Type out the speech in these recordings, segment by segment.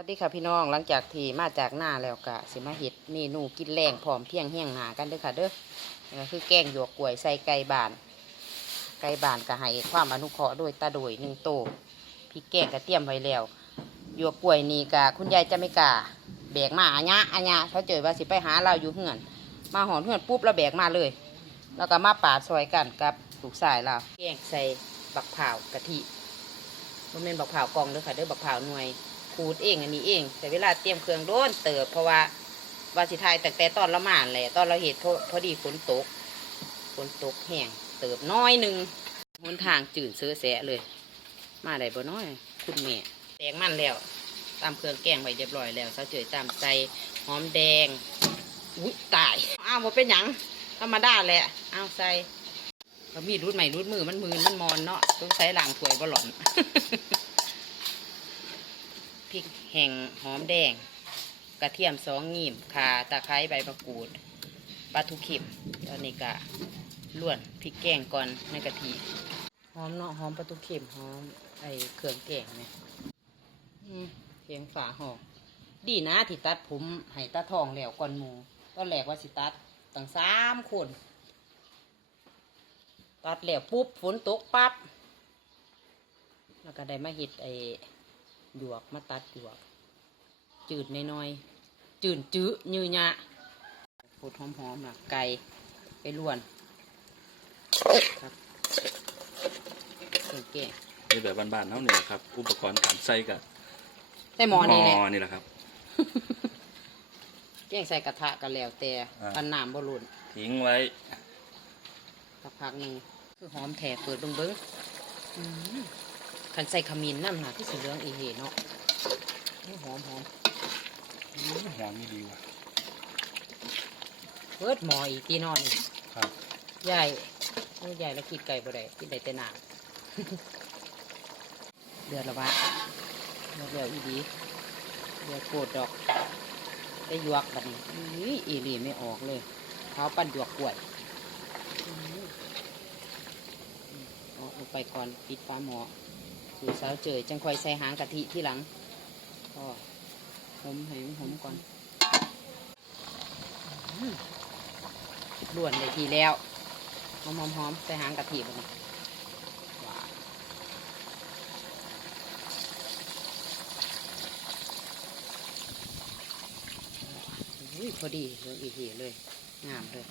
วัสดีค่ะพี่น้องหลังจากที่มาจากหน้าแล้วก็สิมาเห็ดเมนูกินแรงพร้อมเพียงเฮี้ยงหากันเด้อค่ะเด้อนี่ก็คือแกงหยวกกล้วยใส่ไก่บาน ไก่บานก็ให้ความอนุเคราะห์ด้วยตาโดยหนึ่งโตพริกแกงก็เตรียมไว้แล้วหยวกกล้วยนี่กะคุณยายจะไม่กล้าแบกมาอัญญะอัญญะเขาเจอว่าสิไปหาเราอยู่เหือน มาหอนเหือนปุ๊บแล้วแบกมาเลย แล้วก็มาปาดซอยกันกับลูกสายเราแกงใส่บักเผากะทิบ่แม่นบักเผากองเด้อค่ะเด้อบักเผาหน่วย ขูดเองอันนี้เอง แต่เวลาเตรียมเครื่องโดนเติบเพราะว่าวาสิทายแต่แต่ตอนละหมานแหละตอนเราเห็ดพอพอดีฝนตกฝนตกแห้งเติบน้อยหนึ่งหนทางจืดเสื้อแสะเลย มาได้บ่น้อย คุณแม่แตงมันแล้วตามเครื่องแกงไว้เรียบร้อยแล้วเสาเจยตามใจหอมแดงอุ้ยตายอ้าวบ่เป็นหยังธรรมดาแหละอ้าวใส่ก็มีรูดใหม่รูดมือมันมือมันมอนเนาะต้องใช้ล้างถวยบ่หล่อน พริกแห้งหอมแดง กระเทียมสองงีมข่าตะไคร้ใบมะกรูดปลาทูเข็มตอนนี้ก็ล้วนพริกแกงก่อนในกะทิหอมเนาะหอมปลาทูเข็มหอมไอเครื่องแกงเนี่ยเพียงฝาหอกดีนะที่ตัดผมให้ตาทองแล้วก่อนหมูตอนแรกว่าสิตัดตั้งสามคน ตัดแล้วปุ๊บฝนตกปั๊บแล้วก็ได้มาเห็ดไอ หยวกมาตัดหยวก จืดน้อยๆจืดจื้อยืญะพูดหอมๆนะไก่ไปล้วนครับเครื่องแกงนี่แบบบ้านๆเท่านี้แหละครับ อุปกรณ์การใส่กับใส่หมอนี่แหละนี่แหละครับแกงใส่กระทะกันแล้วแต่อ่าปันน้ำบอลุนทิ้งไว้สักพักหนึ่งคือหอมแถเปิดเบิ้งเบิ้ง อืมคันใส่ขมิ้นน้ำหนาที่สีเหลืองอีเหเนาะโอ้หอมหอมหอมนี่ดีว่ะเปิดหมออีกตีนอนอีกครับใหญ่โอ้ใหญ่แล้วขีดไก่บ่ได้ขีดได้แต่หนาเดือดและวะเดือดแล้วอีดีเดือดโกรธดอกได้หยวกแบบนี้อุ้ยอีหลีไม่ออกเลยเขาปั้นหยวกกล้วยอื้อเอาลงไปก่อนปิดฟ้าหม้อ สูสาวเจยจังคอยใส่หางกะทิที่หลังก็หอมให้มันหอมก่อนล้วนเลยทีแล้วหอมหอมหอมใส่หางกะทิไปนี่ว้าวอุ้ยพอดีเลืองอีกทีเลย งามเลย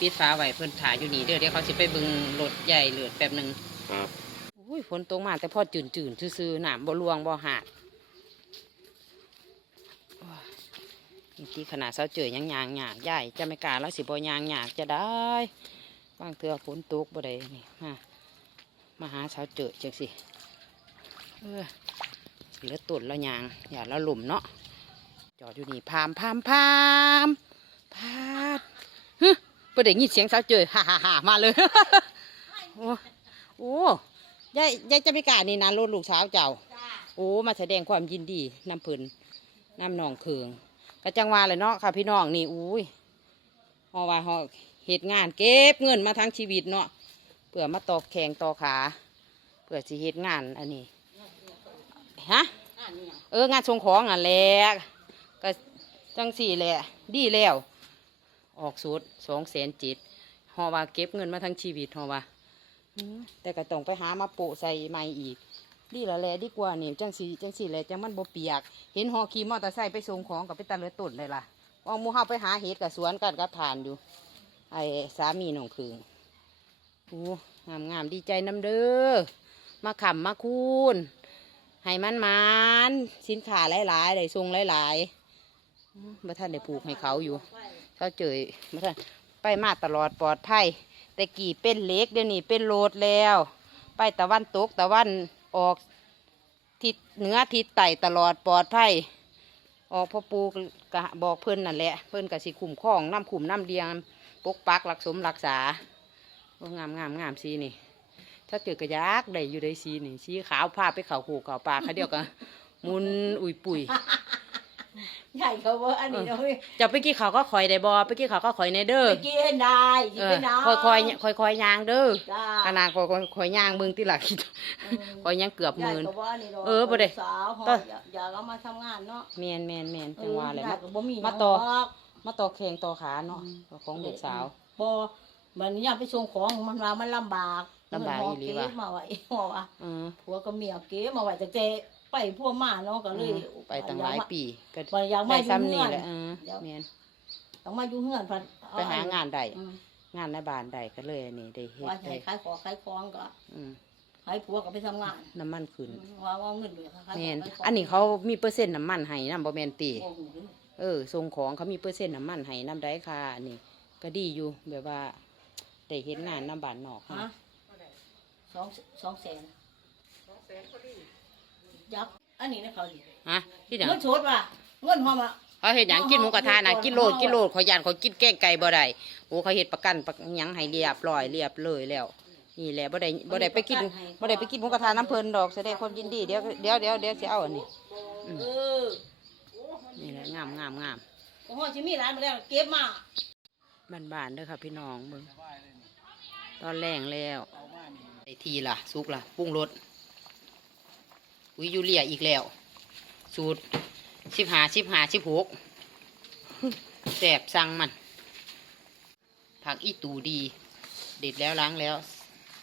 ปิดฟ้าไว้เพิ่นถ่ายอยู่นี่เด้อเดี๋ยวเขาสิไปเบึงรถใหญ่เลือดแป๊บหนึ่งครับอุ้ยฝนตกมาแต่พอจืนจืนๆซื่อๆน้ำบ่ลวงบ่หาดโอ้ยนี่ที่ขนาดเสาเจยยังยางหยากใหญ่จะไม่กล้าแล้วสิบ่ยางหยากจะได้บางเทื่อฝนตกบ่ได้นี่มามาหาเสาเจยจังสิเออสิเหลือตุ่นแล้วยางอย่าละหลุมเนาะจอดอยู่นี่พามพามพามพามฮึ บ่ได้ยินเสียงเสาเจยฮ่าฮ่าฮ่ามาเลย โอ้โอ้ยายยายจะไม่กล้านี่นะรถลูกสาวเจ้าโอ้ มาแสดงความยินดีน้ำเพิ่นน้ำหนองเคืองกระจังวาเลยเนาะค่ะพี่น้องนี่อุ้ยฮอว่าฮอเหตุงานเก็บเงินมาทั้งชีวิตเนาะเพื่อมาตอกแข่งต่อขาเพื่อสิเหตุงานอันนี้ฮะเอองานส่งของอะแหละก็จังสี่แหละดีแล้ว ออกสุดสองแสนจิตฮอว่าเก็บเงินมาทั้งชีวิตฮอว่าแต่ก็ต้องไปหามาโปะใส่ใหม่อีกดีละแลดีกว่านี่จังสีจังสีแหละจังมันบ่เปียก เห็นหอขี่มอเตอร์ไซค์ไปส่งของกับไปตะเลือตุ่นเลยล่ะเอาหมูเฮาไปหาเห็ดกับสวนกันกับทานอยู่ ไอ้สามีน้องคืงโอ้งามงามดีใจน้ำเด้อมาขำมาคูนให้มันมันสินค้าหลายๆได้ส่งหลายๆมบ่ท่านได้ปลูกให้เขาอยู่ เขาเจยบ่ท่านไปมาตลอดปลอดภัยแต่กี่เป็นเล็กเดี๋ยวนี้เป็นโลดแล้ว ไปตะวันตกตะวันออกทิศเหนือทิศใต้ตลอดปลอดภัยออกพ่อปูกะบอกเพิ่นนั่นแหละ เพิ่นกะสิคุ้มครองน้ำขุมน้ำเดียงปกปักรักสมรักษาโอ้งามงามงามสีนี่ ถ้าเจอกระยักได้อยู่ได้สีนี่สีขาวพาไปเขาหูเขาปลาเขาเดียวกันมุนอุยปุ๋ย ใหญ่เขาว่าอันนี้เนาะเว้ยจะไปกี่เขาวก็คอยได้บ่ไปกี่เขาวก็คอยในเด้อไปกินได้กินเออไปได้คอยคอยคอยคอยยางเด้อจ้าขนาดคอยคอยคอยยางเบิ่งติหลักคิดเออคอยยังเกือบหมื่นยายก็ว่าอันนี้ดกเออบ่ได้สาวหอต่อยอยากอยากเอามาทำงานเนาะแม่นแม่นแม่นจังว่าเลยยมาก็บ่มีมาต่อหยังหรกมาต่อแข่งต่อขาเนาะอืมของเด็กสาวบ่มันยังไปส่งของมันว่ามันลำบากลำบากเงินอีหลีเก็ว่ะบมาไว้ว่าว่าอือผัวกับเมียเก็บมาไว้แต่แต่ ไปพวกมาเนาะก็เลยไปตั้งหลายปีก็บ่อยากมาได้อยู่ซ้ำนี่เฮือนแหละเออเดี๋ยวแม่นต้องมาอยู่เฮือนพันเอไปหางานได้อืมงานในบ้านได้ก็เลยอันนี้ได้เฮ็ดว่าจะได้ให้ขายของขายของก็อืมขายผัวก็ไปทำงานน้ำมันขึ้นว่าว่าเงินด้วยขายของแม่นขายของอันนี้เขามีเปอร์เซ็นต์น้ำมันให้นำบ่แม่นติ โอ้โหเออส่งของเขามีเปอร์เซ็นต์น้ำมันให้น้ำได้ค่ะนี่ก็ดีอยู่แบบว่าได้เห็นงานน้ำบ้านนอกฮะค่ะสองสองแสน ยักษ์อันนี้นะเขาดิฮะที่หยังเงินสดว่ะเงินหอมอะเขาเฮ็ดหยังกินหมูกระทะนะเอากินโลดเอากินโลดเขายานเขากินแกงไก่บ่ได้โอ้เขาเฮ็ดประกันประกันหยังให้เรียบร้อยเรียบเลยแล้ว นี่แหละบ่ได้บ่ได้ไปกินบ่ได้ไปกินหมูกระทะน้ำเพลินดอกแสดงความยินดีเดี๋ยวเดี๋ยวเดี๋ยวเดี๋ยวสิเอาอันนี้เออนี่แหละงามงามงามโอ้โหจิมีร้านมาแล้วเก็บมาบ้านๆเด้อค่ะพี่น้องเบิ่งตอนแรงแล้วไอ้ทีล่ะสุกล่ะปรุงรส อุ้ยยูเรียอีกแล้ว สูตรสิบหาสิบหาสิบหกแสบสั่งมัน ผักอีตูดี เด็ดแล้วล้างแล้ว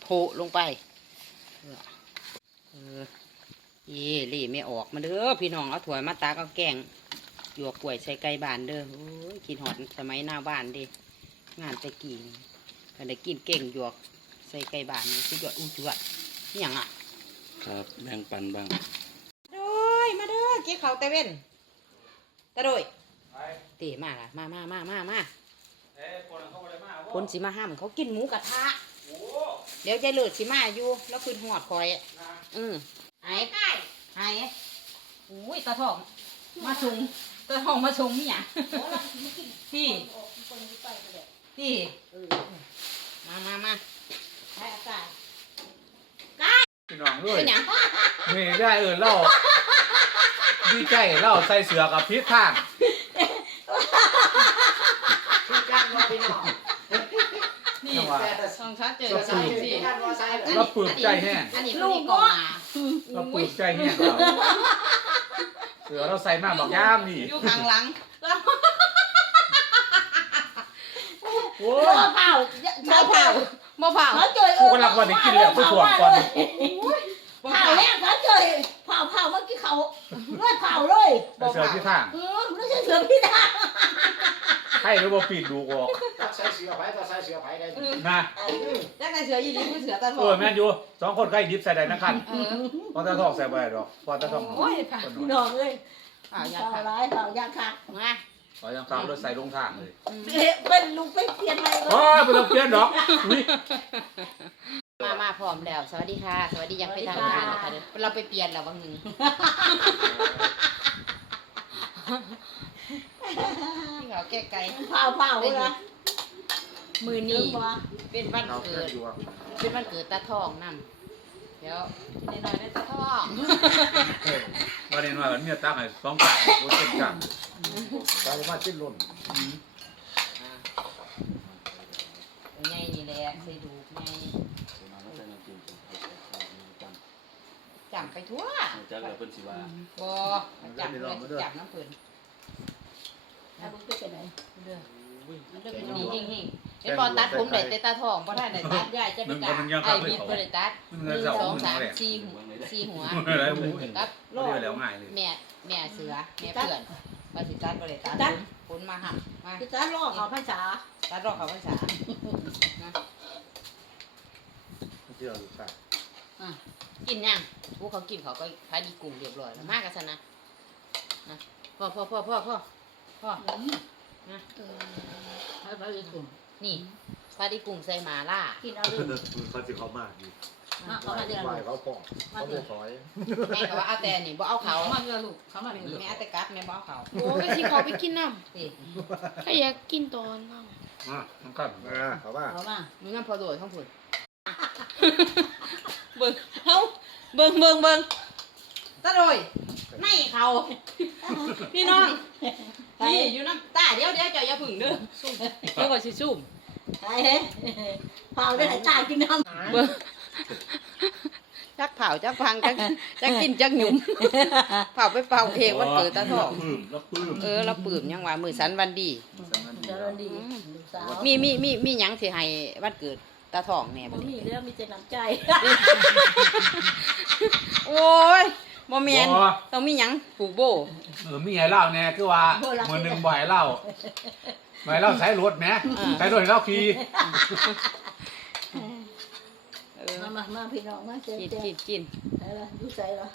โพะลงไป เออเย่เล่ไม่ออกมาเด้อพี่น้องเอาถั่วมาตากเอาแกงหยวกกล้วยใส่ไก่บานเด้อโอ้ยกินหอดสมัยหน้าบ้านด้งานตะกี้นี่ก็ได้กินเก่งหยวกใส่ไก่บานนี่สุดยอดอู้จวดนี่ยังอะ ครับ แบ่งปันบ้างโดยมาเด้อเกี่ยวเขาวแต่เว้นตะโดยตีมาละมามามามามาผลสิมาห้ามเขากินหมูกระทะเดี๋ยวใจเลิศสิมาอยู่แล้วคืนหอดคอยอะอืมไอ้ไก่ไอ้อุ้ยตาทองมาส่งตาทองมาส่งนี่หยังพี่พี่มามามา ให้อากาศ พี่น้องด้วยเป็นหยังนี่ได้เออเล่าดีใจเล่าใส่เสือกับพิษทางนี่จังหวะสองชัดเจนก็สามคือสี่เราปลื้มใจแห้งอันนี้ลูกกองมาเราปลื้มใจแห้งเราเสือเราใส่มากบอกย่ามนี่อยู่ข้างหลังโอ้เผายเผาบ่เผา บ่เผา เขาเจยกูกำลังวันนี้กินเหลือผู้ถ่วงก่อน เผาแล้วเขาเจยเผาเผาเมื่อกี้เขาเลือดเผาเลยใส่เสือพิษทางอืมไม่ใช่เสือพี่ดาให้หรือบ่ปิดดูกออกตักใส่เสือไผ่ตักใส่เสือไผ่ได้นะจักได้เสือยีรีคือเสือตาทเออองแม่นอยู่สองคนใกล้ดิบใส่ได้นะคันเออพอตาทองใส่ไปดอกพอตาทองโอ้ยค่ะคนหพี่น่อยน้องเลยอ่าอยากเผาค่ะร้ายเผายาค่ะมา พอยังฟังรถใส่ลงทางเลยเป็นลูกไปเปลี่ยนอะไรโอ้ยไม่ต้องเปลี่ยนดอกอุ้ยมามาพร้อมแล้ว สวัสดีค่ะ สวัสดีอยังเป็นทางการนะคะเดี๋ยวเราไปเปลี่ยนแล้วบางหนึ่งที่เขาแก้ไก่เผาเผาเลยมือนี่นี้ เป็นวันเอาเกิแค่ดอยู่อะเป็นวันเกิดตาทองนำ เดี๋ยวในน้อยได้ตาทองวันนี้ว่ามันเมียตั้งให้สองกะโอ้เต็มจังใส่มาจิ้นล่นอืมไงนี่แหละใส่ดูไงจำไปทั่วจากเราเป็นสิว่าบอจำเลยจำน้ำเพิ่นเอาลูกไปไหนเด้อมันเด้อเป็นนี่เฮงเฮงๆ เห็นบอตัดผมได้แต่ตาทองบ่ได้ได้ตัดยายจะไปตัดไอ้มีดบ่ได้ตัดหเงินึ่งสองสามสี่หัวสี่หัวอะไรหมูตัดก็เรียกแล้วง่ายเลยแม่แม่เสือแม่เพื่อนว่าสิตัดบ่ได้ตัดผลมาหักมาพี่จ้าล่อเขาภาษาตัดรอเขาภาษานะเชื่อลูกค้าอะกินยังพวกเขากินเขาก็พาดีกุ้งเรียบร้อยแล้วมากันซะนะนะพ่อพ่อพ่อพ่อพ่อพ่อให้ไปอีกกลุ่ม นี่พาดีกุ้งใส่หมาล่ากินเอาเลยเขาจะเขามากดีเขามาเดือนฝ่ายเขาปอกเขาไม่ถอยแม่ก็ว่าเอาแต่นี่บ่เอาเขาเขามาเดือนลูกเขามาเดือนแม่เอาแต่กัดแม่บ่เอาเขาโอ้ยสิเขาไปกินน้สิำถ้าอยากกินตอนน้อะน้ำกันอ่าเขาว่าเขามามึงงั้นพอโดดข้างพุ่นเบิ่งเฮาเบิ่งเบิ่งเบิ่งตาโดยใส่ในเขาพี่น้อง นี่อยู่น้ำตาเดี๋ยวเดี๋ยวเจ้าอย่าผึ่งเด้อซุ่มเดี๋ยวก่อนสิซุ่มไอ้เผาได้หายตายกินน้ำเบิ่งจักเผาจักพังจักจักกินจักหยุ่มเผาไปเป่าเพลงวันเกิดตาทองปลื้มแล้วปลื้มเออเราปลื้มยังว่ามือสันวันดีเจริญดีลูกสาวมีมีมีมีหยังสิให้วันเกิดตาทองแหน่บ่บัดมีนี้เรื่องมีแต่น้ำใจ โอ้ย บ่แม่นบ่ ต้องมีหยังผูกโบเออมีให้เล่าเนี่ยคือว่ามือหนึ่งบ่ให้เล่าบ่ให้เล่าใช้รถแหมใช้รถให้เล่าขี่เออมามามาพี่น้องมาเจ๊กินเจ๊กินกินเอออยู่ใจเหรอ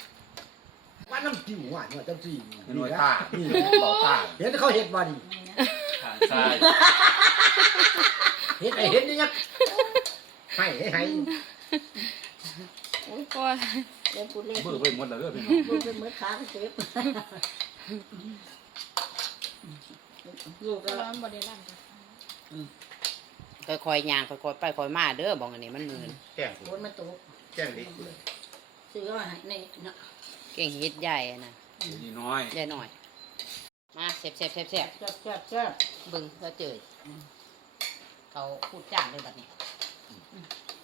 ว่าน้ำจิ้มหวานเนี่ยจังซี่หน่วยตานี่บอกตาเห็นเขาเห็ดมาดิทางซ้ายเห็ดไอ้เห็ดนี่ยังให้ให้ให้ โอ้ยโอ้ยเล่นพูดเล่นเบื่อไปหมดแล้วเด้อพี่น้องพูดเป็นมือขาเจ็บลูกก็ร้อนบ่ได้ร่างกันค่อยๆย่างค่อยๆไปค่อยมาเด้อบอกอันนี้มันมืนแก้งฝนมาตกแก้งเล็กเลยซื้อมาให้ในเนาะเก่งเฮ็ดใหญ่อะนะนี่น้อยใหญ่หน่อย มาเสบเสบเสบเสบแซ่บแซ่บแซ่บบึงเราเจอเขาพูดจ้างเลยแบบนี้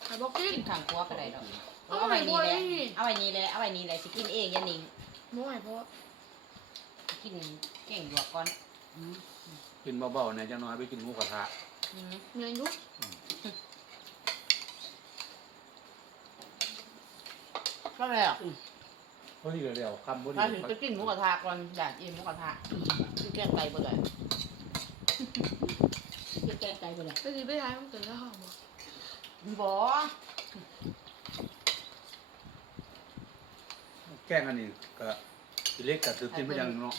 ไอ้บอกกิกินนข้างครัวก็ได้ดอก เอาเอาไว้ไว้นี่แหละบ่ได้นี่เอาไว้นี่แหละเอาไว้นี่แหละสิกินเองยันนิงน้อยเพราะกินเก่งหยวกก่อนกินเบาๆเนี่ยจังน้อยไปกินหมูกระทะอืมเงินยุกก็แล้วเพราะนี่เร็วๆคำบ่ดีมาถึงจะกินหมูกระทะก่อนอยากกินหมูกระทะกินแกงไก่บ่ได้กินแกงไก่ไปเลยก็สิไปทายมันเกิดแล้วห้องบ่บ่ แกล้งอันนี้ก็สิเล็กก็ถือกินไปอย่างเนาะ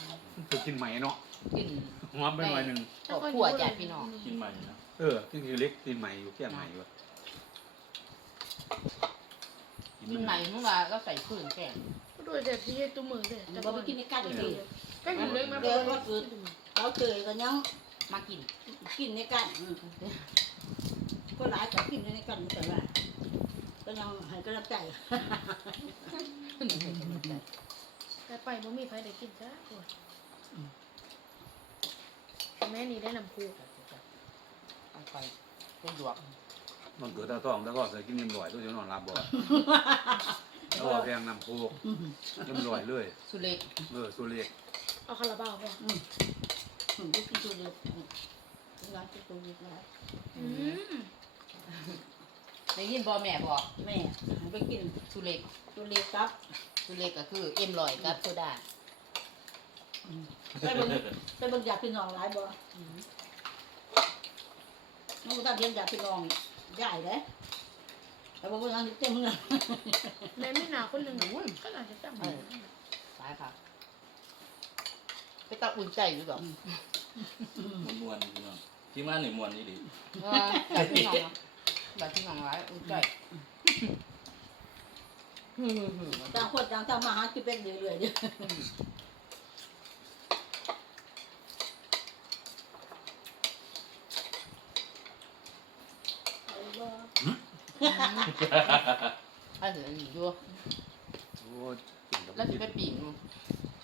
ถือกินใหม่เนาะกินหอมไปหน่อยหนึงครอบครัวญาติพี่น้องกินใหม่นะเออกินคือเล็กกินใหม่อยู่แกล้งใหม่อยู่กินใหม่เมื่อวานก็ใส่ฟืนแกงก็ด้วยแต่ที่ตัวมือเด้แต่บ่ไปกินในกันอีกทีก็อยู่เล็กมาเดี๋ยวว่าคือเขาเคยก็ยังมากินกินในกันก็หลายก็กินในกันแต่ว่าก็ยังให้กำลังใจ แต่ไปบ่มีไผได้กินจ้าโอ้ยแม่นี่ได้น้ำคูเอาไปเป็นหยวกมันเกิดตาต้องแล้วก็ใส่กินเงินลอยตัวเดียวนอนรับบ่แล้วเอาแกงน้ำโคกเงินลอยเลยสุเล็กเออสุเล็กเอาคาราบาวบ่อืมก็กินตัวเดียวร้านกินตัวเดียวแล้วอืม ได้ยินบ่แม่บอกแม่ไปกินสุเล็กตัวเล็กครับสุเล็กก็คือเอ็มลอยกับโซดาไปเบิ่งไปเบิ่งอยากพี่น้องหลายบ่น้องตาเรียนอยากพี่น้องใหญ่เด้แต่ว่าเบิ่งอันนี้เต็มเงินแม่ไม่หนาคนหนึงก็น่าจะจำได้ตายค่ะไปตาอุ่นใจอยู่ดอกมันมวนๆพี่น้องที่มาหนึ่งมวนนี่ดิแบบที่น้อง แบบที่น้องไว้อุ่นใจต่างคนต่างทำมาหากินเป็นเรื่อยๆเด้อถ้าเหลืออยู่อยู่โอ้ยกินกับแล้วจะไปปีน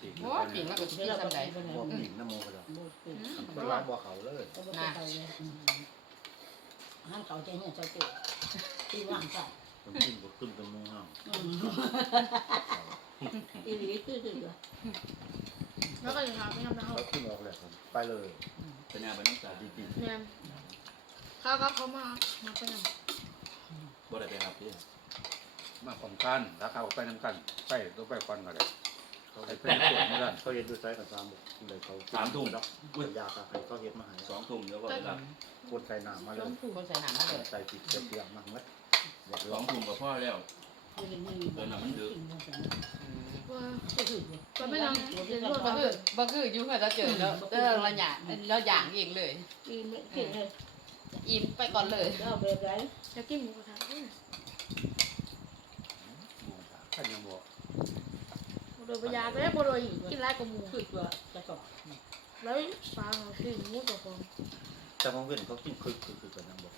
กินโอ้ปีนแล้วก็จะเดี๋ยวกินเราสำไปใดเบิ่งบ่หมิ่นน้ำโมก็ได้บ่เป็นคนร้านบ่เขาเลยก็บ่ไปเลย ห้ามเขาใจเหี้ยใจเจ็บที่ว่างใส่คนขึ้นบ่ขึ้นตรงมือห้ามอีหลีคือคือแล้วก็จะถามไม่ทำนะครัเขาบขึ้นออกแหละผมไปเลยเป็นยังไปน้ำตาดีจริงแม่ข้าวก็เขามามาไปนำบ่ได้ไปครับพี่มาพร้อมกันถ้าเขาไปนำกันไปต้องไปควันก็ได้ เขาไปเพื่อนส่วนไม่ได้เขาเห็นดูไซส์กับสามบุกเลยเขาสามทุ่มเนาะยาให้เขาเห็ดมาให้สองทุ่มแล้วก็ไปรับคนใส่น้ำมาเลต้ยมผูกคนใส่หนามมาเลยใส่ติดเสียเสียงมาเมื่ออยากสลอองงทุ่มกับพ่อแล้วว่าก็ไม่ลองเรียนรู้บ่ว่าคือบ่คืออยู่ค่ะเราเจอแล้วเออเราหยางเราหยางเองเลยกินไม่กินเลยอิ่มไปก่อนเลยแล้วแบบไรจะกินหมูกระทะเนี่ยท่านยังบอกบ่ โดยประหยัดเลยบ่โดยกินหลายกว่าหมูคือตัวจะสอบแล้วปลาเราคือหมูตัวฟองแต่ของเว้นเขากินคึกคือคือกันยังบอก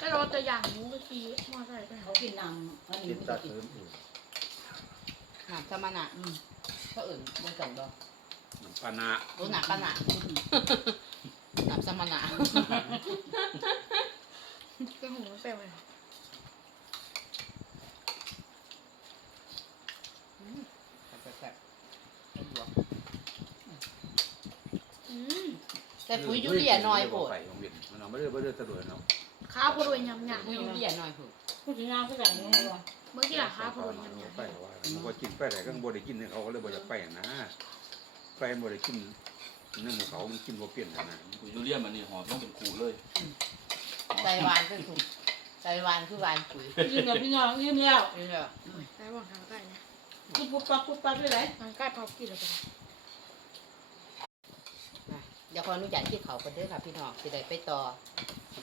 ก็เราจะย่างหมูก็ขี่มอไซค์ไปเขากินน้ำอันนี้กินไม่ตาได้กินเติมอื่นหน้ำสมณะอืมก็อื่นบนกันบ่น้ำปานะรู้หนักปะหนักน้ำสมณะ ก็หูมันแปลกเลย อืม แต่ปุ๋ยยูเรียน้อยโพด ไปโรงเรียนมันเอาไม่ได้ไม่ได้สะดวกเนาะข้าวพอรวยยำยำปุ๋ยยูเรียน้อยโพดพูดถึงงานก็แบบนี้เลยวะเมื่อกี้อะข้าวพอรวยยำยำไปว่ามันก็กินไปแต่ก็บ่ได้กินเนี่ยเขาก็เลยบ่จะไปนะไปบ่ได้กินเนื้อหมูเขามันกินบ่เปลี่ยนกันนะกูยูเรียมอันนี้หอมต้องเป็นคูเลยใจหวานคือถูกใจหวานคือหวานปุ๋ยยืมแล้วพี่น้องยืมแล้วนี่แหละได้บอกทางใกล้นะกูปุ๊บปั๊บปุ๊บปั๊บด้วยไหนทางใกล้พอกินแล้วกันนะเดี๋ยวขออนุญาตกินเขาวกันเด้อค่ะพี่น้องสิได้ไปต่อ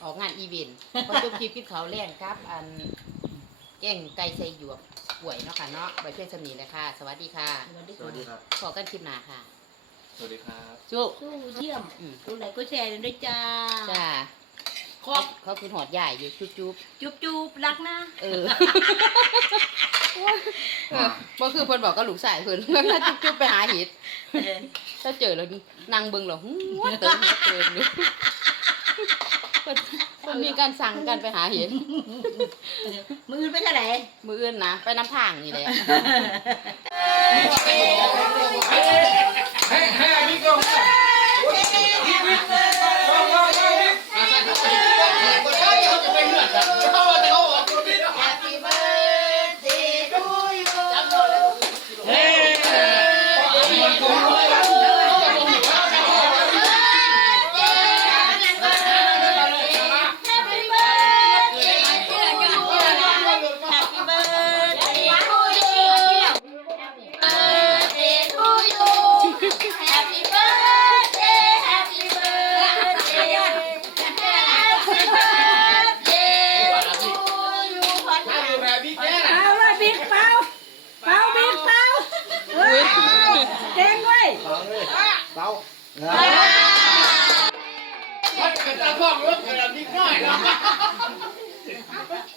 ออกงานอีเวนต์พอจบคลิปกินเขาวแรงครับ อันแกงไก่ใส่หยวกป่วยเนาะค่ะเนาะไว้เพื่อนสมีเลยค่ะ สวัสดีค่ะสวัสดีสวัสดีครับ ขอกันคลิปหน้าค่ะ สวัสดีครับจุ๊บสู้เยี่ยมอืมดูไหนก็แชร์ด้วยจ้าจ้าขอบเขาคือหอดใหญ่อยู่จุ๊บจุ๊บจุ๊บจุ๊บรักนะ เออเออบ่คือเพิ่นบอกก็ลูกสายเพิ่นจุ๊บจุ๊บไปหาเห็ด ถ้าเจอแล้วนั่งเบิ่งแล้วหัวเติมหัวเติมอยู่เพิ่นเพิ่นมีการสั่งกันไปหาเห็ดมือไปเท่าไหร่มื้ออื่นนะ ไปน้ำทางนี่แหละ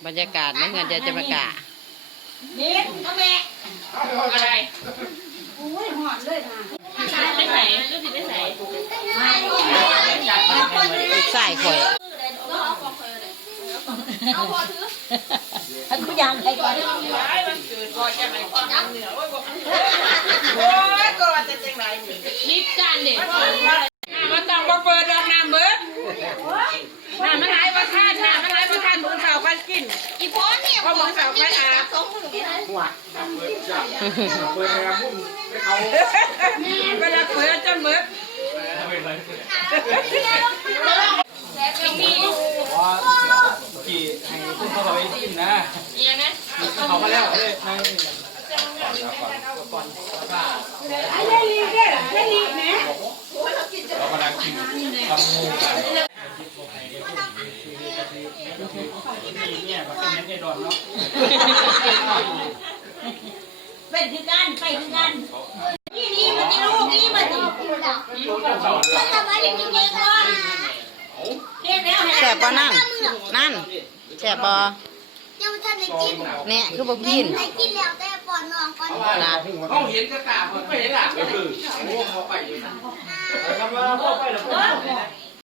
บรรยากาศไม่เหมือนจะจะมากะนี่ก็แม่อะไรอุ้ยหอนเลยนะไปใส่ก็สิไปใส่ลูกสายข่อยท่านผู้ยังใครก่อนลิปจานเด็กมาต้องมาเปิดดอกน้ำเบิดน้ำมันหายว่าท่าน้ำมัน กันกินอีพ่อเนี่ยพอหมูสาวกันอาบเปิดงานมุ่งให้เขาเวลาเปิดจนเบิดกี่ให้คุณเขาไปกินนะอย่างนั้นเขามาแล้วเลยในไอ้เล่ลีเนี่ยเล่ลีแม่เรากำลังกินทำงูกันเนี่ยมันเป็นยังไง ดอนเนาะเป็นคือกันไปคือกันนี่นี่มันจะลูกนี่มันจะมันทำอะไรกินเองก่อนเฮ็ดแล้วแสบปอนั่นนั่นแสบปอยังไม่ทันได้กินเนี่ยคือบ่กินได้กินแล้วแต่ปอนน้องก่อนนะเขาเห็นกระตาเขาไม่เห็นหลักก็คือเขาไปอยู่นะเออ